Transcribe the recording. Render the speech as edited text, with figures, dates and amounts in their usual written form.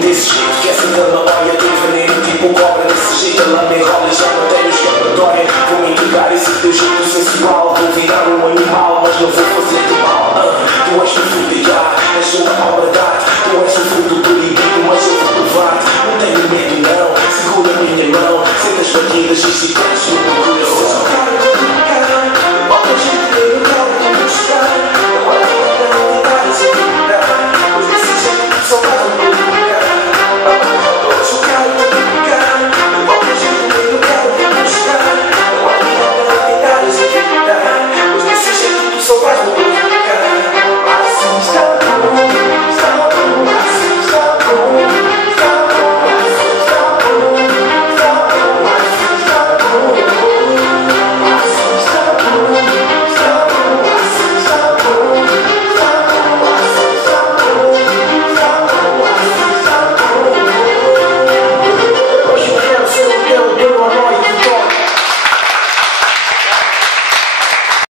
Desse jeito que essa dama olha, tem veneno tipo cobra. Desse jeito ela me enrola e já não tenho escapatória. Vou me entregar esse teu jeito sensual. Vou virar um animal, mas não vou fazer